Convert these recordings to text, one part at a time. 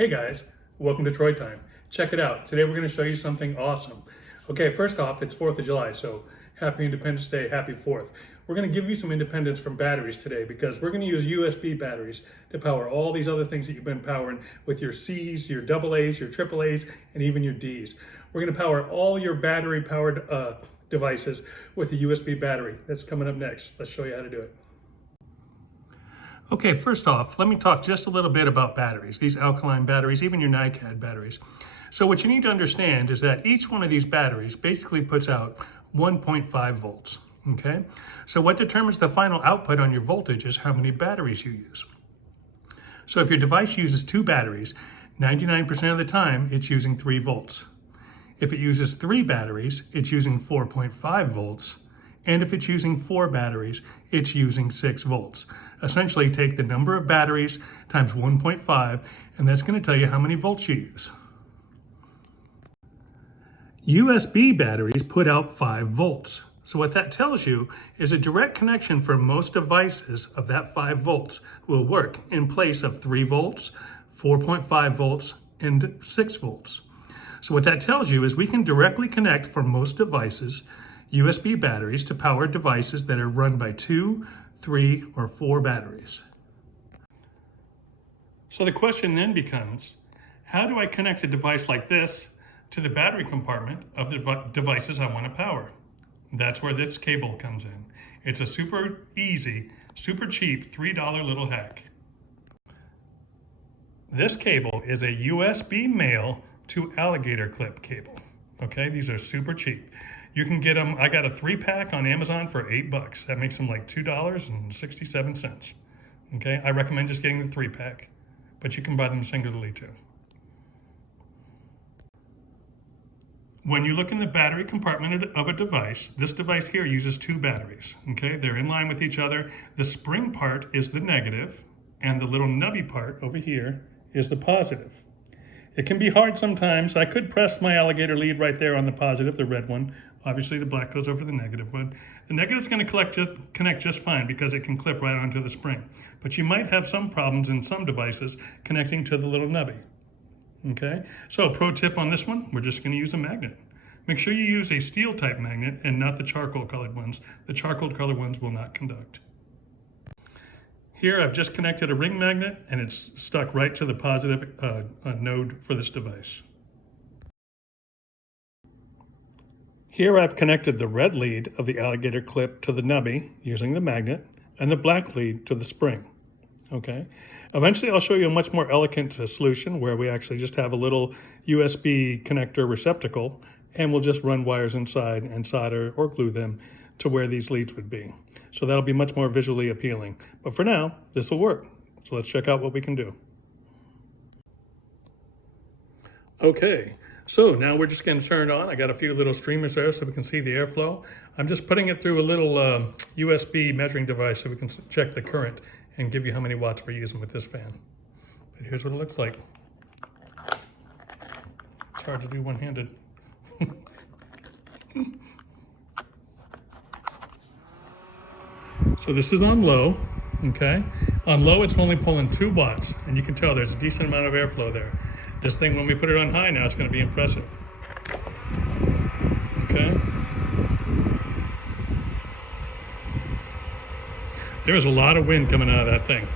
Hey guys, welcome to Troy Time. Check it out. Today we're going to show you something awesome. Okay, first off, it's 4th of July, so happy Independence Day, happy 4th. We're going to give you some independence from batteries today because we're going to use USB batteries to power all these other things that you've been powering with your C's, your AA's, your AAA's, and even your D's. We're going to power all your battery-powered devices with a USB battery. That's coming up next. Let's show you how to do it. Okay, first off, let me talk just a little bit about batteries, these alkaline batteries, even your NiCad batteries. So what you need to understand is that each one of these batteries basically puts out 1.5 volts, okay? So what determines the final output on your voltage is how many batteries you use. So if your device uses 2 batteries, 99% of the time it's using 3 volts. If it uses 3 batteries, it's using 4.5 volts. And if it's using 4 batteries, it's using 6 volts. Essentially, take the number of batteries times 1.5, and that's going to tell you how many volts you use. USB batteries put out 5 volts. So what that tells you is a direct connection for most devices of that 5 volts will work in place of 3 volts, 4.5 volts, and 6 volts. So what that tells you is we can directly connect for most devices USB batteries to power devices that are run by 2, 3, or 4 batteries. So the question then becomes, how do I connect a device like this to the battery compartment of the devices I want to power? That's where this cable comes in. It's a super easy, super cheap $3 little hack. This cable is a USB male to Alligator clip cable. Okay, these are super cheap. You can get them, I got a 3-pack on Amazon for $8. That makes them like $2.67. Okay, I recommend just getting the 3-pack, but you can buy them singularly too. When you look in the battery compartment of a device, this device here uses 2 batteries. Okay, they're in line with each other. The spring part is the negative, and the little nubby part over here is the positive. It can be hard sometimes. I could press my Alligator lead right there on the positive, the red one. Obviously the black goes over the negative one. The negative is going to connect just fine because it can clip right onto the spring. But you might have some problems in some devices connecting to the little nubby. Okay, so pro tip on this one, we're just going to use a magnet. Make sure you use a steel type magnet and not the charcoal colored ones. The charcoal colored ones will not conduct. Here I've just connected a ring magnet and it's stuck right to the positive node for this device. Here I've connected the red lead of the Alligator clip to the nubby using the magnet and the black lead to the spring. Okay. Eventually I'll show you a much more elegant solution where we actually just have a little USB connector receptacle and we'll just run wires inside and solder or glue them to where these leads would be. So that'll be much more visually appealing. But for now, this will work. So let's check out what we can do. Okay, so now we're just getting turned on. I got a few little streamers there so we can see the airflow. I'm just putting it through a little USB measuring device so we can check the current and give you how many watts we're using with this fan. But here's what it looks like. It's hard to do one-handed. So this is on low, okay? On low, it's only pulling 2 watts, and you can tell there's a decent amount of airflow there. This thing, when we put it on high now, it's gonna be impressive. Okay? There is a lot of wind coming out of that thing.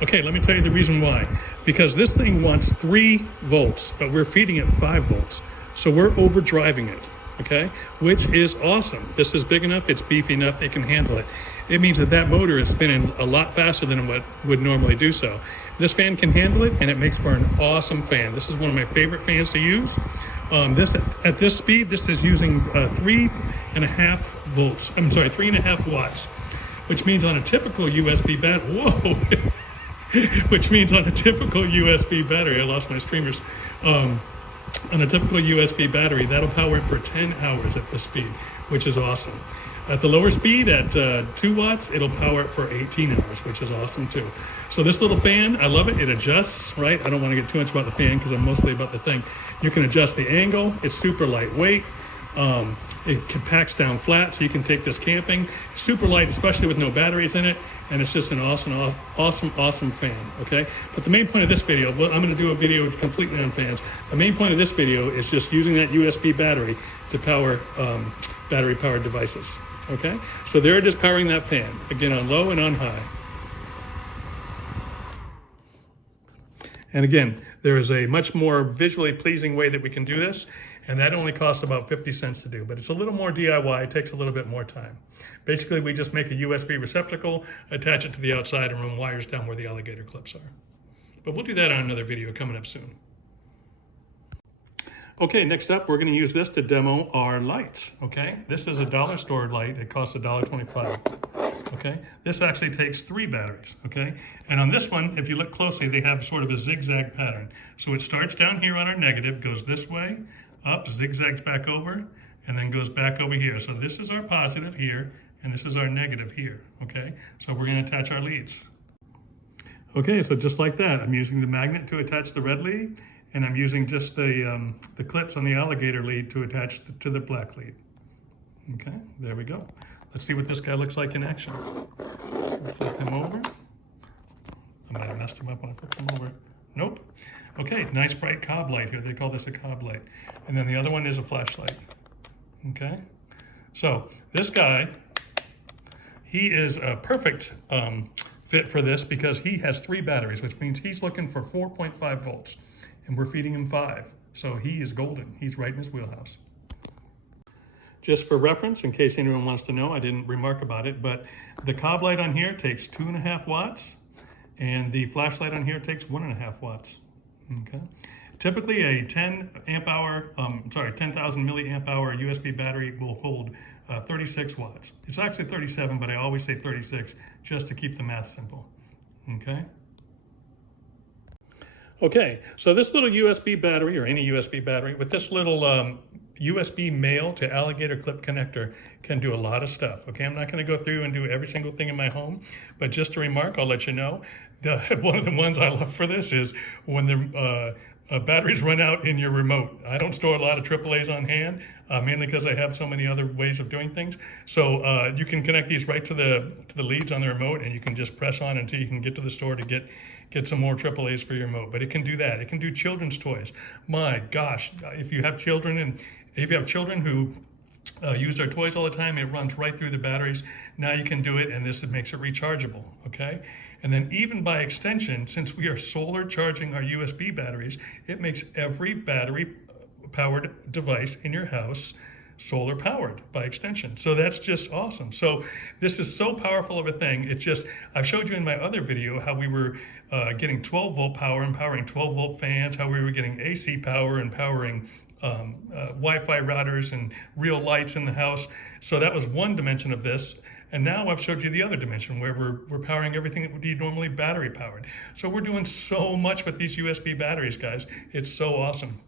Okay, let me tell you the reason why. Because this thing wants 3 volts, but we're feeding it 5 volts. So we're overdriving it. Okay, which is awesome. This is big enough, it's beefy enough, it can handle it. It means that that motor is spinning a lot faster than what would normally do so. This fan can handle it, and it makes for an awesome fan. This is one of my favorite fans to use. At this speed, this is using 3.5 volts. I'm sorry, 3.5 watts, which means on a typical USB battery. Whoa! Which means on a typical USB battery, I lost my streamers. On a typical USB battery, that'll power it for 10 hours at this speed, which is awesome. At the lower speed, at 2 watts, it'll power it for 18 hours, which is awesome too. So this little fan, I love it. It adjusts, right? I don't want to get too much about the fan because I'm mostly about the thing. You can adjust the angle. It's super lightweight. It packs down flat, so you can take this camping. Super light, especially with no batteries in it, and it's just an awesome fan, okay? But the main point of this video, well, I'm gonna do a video completely on fans. The main point of this video is just using that USB battery to power battery-powered devices, okay? So there it is powering that fan, again on low and on high. And again, there is a much more visually pleasing way that we can do this, and that only costs about 50 cents to do, but it's a little more DIY, it takes a little bit more time. Basically, we just make a USB receptacle, attach it to the outside, and run wires down where the alligator clips are. But we'll do that on another video coming up soon. Okay, next up, we're gonna use this to demo our lights, okay? This is a dollar store light, it costs $1.25. Okay, this actually takes 3 batteries, okay? And on this one, if you look closely, they have sort of a zigzag pattern. So it starts down here on our negative, goes this way, up, zigzags back over, and then goes back over here. So this is our positive here, and this is our negative here, okay? So we're gonna attach our leads. Okay, so just like that, I'm using the magnet to attach the red lead, and I'm using just the clips on the alligator lead to attach to the black lead. Okay, there we go. Let's see what this guy looks like in action. We'll flip him over. I might have messed him up when I flipped him over. Nope. Okay, nice bright cob light here. They call this a cob light. And then the other one is a flashlight. Okay, so this guy, he is a perfect fit for this because he has 3 batteries, which means he's looking for 4.5 volts, and we're feeding him 5. So he is golden. He's right in his wheelhouse. Just for reference, in case anyone wants to know, I didn't remark about it, but the cob light on here takes 2.5 watts, and the flashlight on here takes 1.5 watts. Okay. Typically, a 10,000 milliamp hour USB battery will hold 36 watts. It's actually 37, but I always say 36 just to keep the math simple. Okay. Okay, so this little USB battery, or any USB battery, with this little USB male to alligator clip connector can do a lot of stuff. Okay, I'm not going to go through and do every single thing in my home, but just a remark, I'll let you know. One of the ones I love for this is when the batteries run out in your remote. I don't store a lot of AAAs on hand, mainly because I have so many other ways of doing things. So you can connect these right to the leads on the remote, and you can just press on until you can get to the store to get some more AAAs for your remote. But it can do that. It can do children's toys. My gosh, if you have children who use their toys all the time, it runs right through the batteries. Now you can do it, and this makes it rechargeable, okay? And then even by extension, since we are solar charging our USB batteries, it makes every battery-powered device in your house solar powered by extension. So that's just awesome. So this is so powerful of a thing. I've showed you in my other video how we were getting 12 volt power and powering 12 volt fans, how we were getting AC power and powering Wi-Fi routers and real lights in the house. So that was one dimension of this. And now I've showed you the other dimension where we're powering everything that would be normally battery powered. So we're doing so much with these USB batteries, guys. It's so awesome.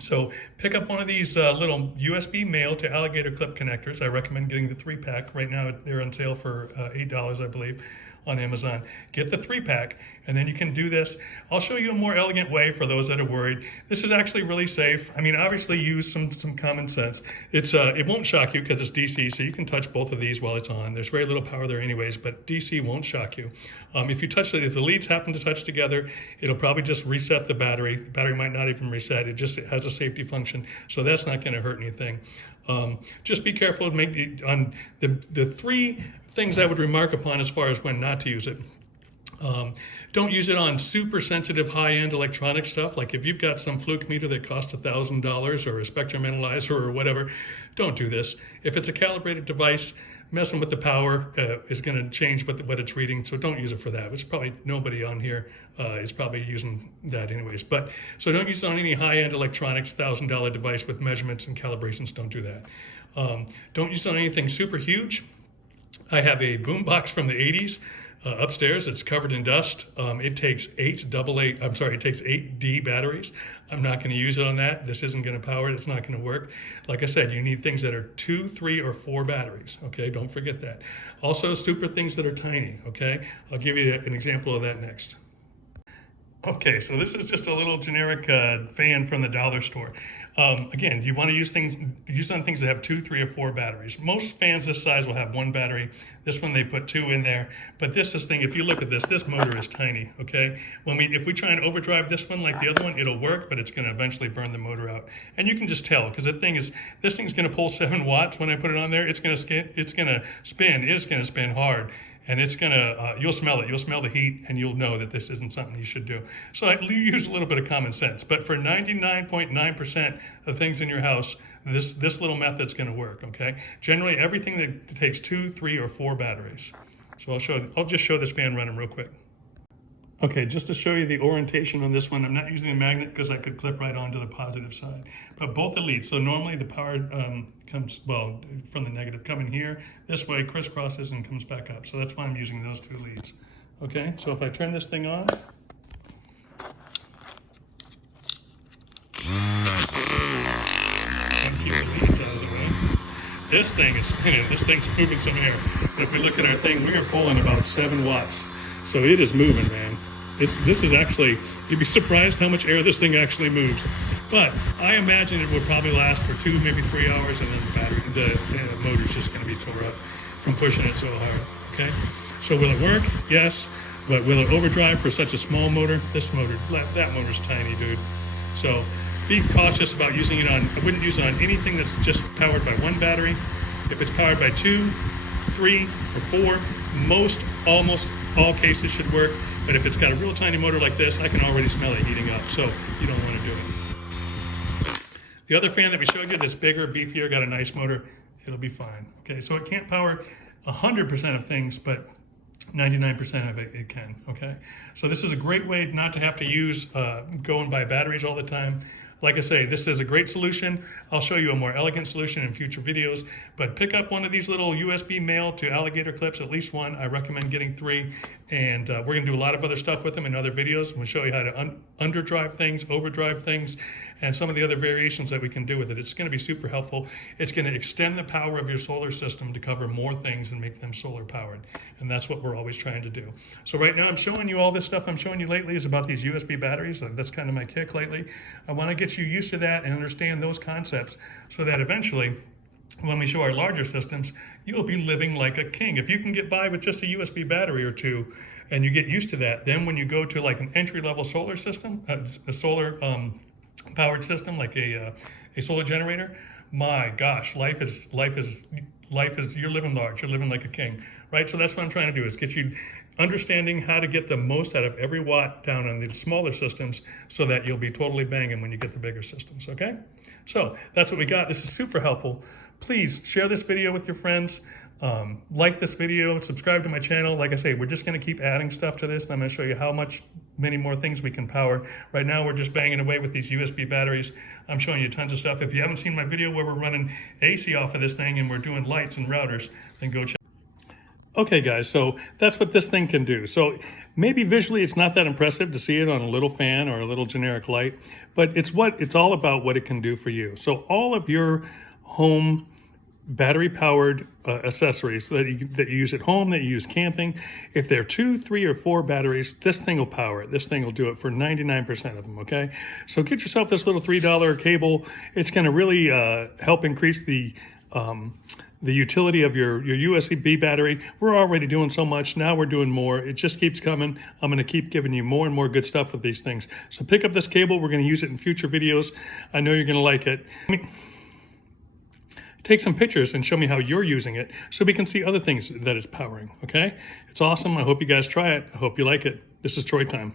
So pick up one of these little USB male to alligator clip connectors. I recommend getting the 3-pack. Right now they're on sale for $8, I believe, on Amazon. Get the 3-pack, and then you can do this. I'll show you a more elegant way for those that are worried. This is actually really safe. I mean, obviously use some common sense. It won't shock you because it's DC, so you can touch both of these while it's on. There's very little power there anyways, but DC won't shock you. If the leads happen to touch together, it'll probably just reset the battery. The battery might not even reset. It just has a safety function, so that's not going to hurt anything. Just be careful on the 3 things I would remark upon as far as when not to use it. Don't use it on super sensitive high-end electronic stuff. Like if you've got some fluke meter that costs $1,000 or a spectrum analyzer or whatever, don't do this. If it's a calibrated device, messing with the power is going to change what it's reading, so don't use it for that. It's probably nobody on here is probably using that anyways. But so don't use it on any high-end electronics, $1,000 device with measurements and calibrations. Don't do that. Don't use it on anything super huge. I have a boombox from the 80s upstairs. It's covered in dust. It takes 8 D batteries. I'm not going to use it on that. This isn't going to power it. It's not going to work. Like I said, you need things that are 2, 3, or 4 batteries. Okay, don't forget that. Also, super things that are tiny. Okay, I'll give you an example of that next. Okay, so this is just a little generic fan from the dollar store. Again, you want to use on things that have 2, 3, or 4 batteries. Most fans this size will have 1 battery. This one they put 2 in there. But this thing, if you look at this motor is tiny. Okay, if we try and overdrive this one like the other one, it'll work, but it's going to eventually burn the motor out. And you can just tell because this thing's going to pull 7 watts when I put it on there. It's going to spin. It's going to spin hard. And it's gonna, you'll smell it. You'll smell the heat, and you'll know that this isn't something you should do. So I use a little bit of common sense. But for 99.9% of things in your house, this little method's gonna work. Okay. Generally, everything that takes 2, 3, or 4 batteries. So I'll just show this fan running real quick. Okay, just to show you the orientation on this one, I'm not using a magnet because I could clip right onto the positive side. But both the leads, so normally the power comes, well, from the negative coming here, this way, crisscrosses and comes back up. So that's why I'm using those 2 leads. Okay, so if I turn this thing on, and keep the leads out of the way, this thing is spinning, this thing's moving some air. If we look at our thing, we are pulling about 7 watts. So it is moving, man. This is actually, you'd be surprised how much air this thing actually moves. But I imagine it would probably last for 2, maybe 3 hours, and then the motor's just going to be tore up from pushing it so hard. Okay. So will it work? Yes. But will it overdrive for such a small motor? That motor's tiny, dude. So be cautious about using it on. I wouldn't use it on anything that's just powered by 1 battery. If it's powered by 2, 3, or 4, almost all cases should work. But if it's got a real tiny motor like this, I can already smell it heating up, so you don't want to do it. The other fan that we showed you that's bigger, beefier, got a nice motor, it'll be fine. Okay, so it can't power 100% of things, but 99% of it can, okay? So this is a great way not to have to use, go and buy batteries all the time. Like I say, this is a great solution. I'll show you a more elegant solution in future videos, but pick up one of these little USB male to Alligator clips, at least one. I recommend getting 3, and we're gonna do a lot of other stuff with them in other videos. We'll show you how to underdrive things, overdrive things, and some of the other variations that we can do with it. It's gonna be super helpful. It's gonna extend the power of your solar system to cover more things and make them solar powered. And that's what we're always trying to do. So right now I'm showing you all this stuff I'm showing you lately is about these USB batteries. That's kind of my kick lately. I wanna get you used to that and understand those concepts so that eventually, when we show our larger systems, you'll be living like a king. If you can get by with just a USB battery or 2 and you get used to that, then when you go to like an entry-level solar system, a solar powered system like a solar generator, my gosh, life is you're living large, you're living like a king, right? So that's what I'm trying to do is get you understanding how to get the most out of every watt down on the smaller systems so that you'll be totally banging when you get the bigger systems, okay? So that's what we got. This is super helpful. Please share this video with your friends. Like this video, subscribe to my channel. Like I say, we're just gonna keep adding stuff to this, and I'm gonna show you many more things we can power. Right now, we're just banging away with these USB batteries. I'm showing you tons of stuff. If you haven't seen my video where we're running AC off of this thing and we're doing lights and routers, then go check. Okay guys, so that's what this thing can do. So maybe visually it's not that impressive to see it on a little fan or a little generic light, but it's all about what it can do for you. So all of your home battery powered accessories that you use at home, that you use camping, if they're 2, 3, or 4 batteries, this thing will power it. This thing will do it for 99% of them, okay? So get yourself this little $3 cable. It's gonna really help increase the utility of your USB battery. We're already doing so much. Now we're doing more. It just keeps coming. I'm going to keep giving you more and more good stuff with these things. So pick up this cable. We're going to use it in future videos. I know you're going to like it. Take some pictures and show me how you're using it so we can see other things that it's powering, okay? It's awesome. I hope you guys try it. I hope you like it. This is Troy Time.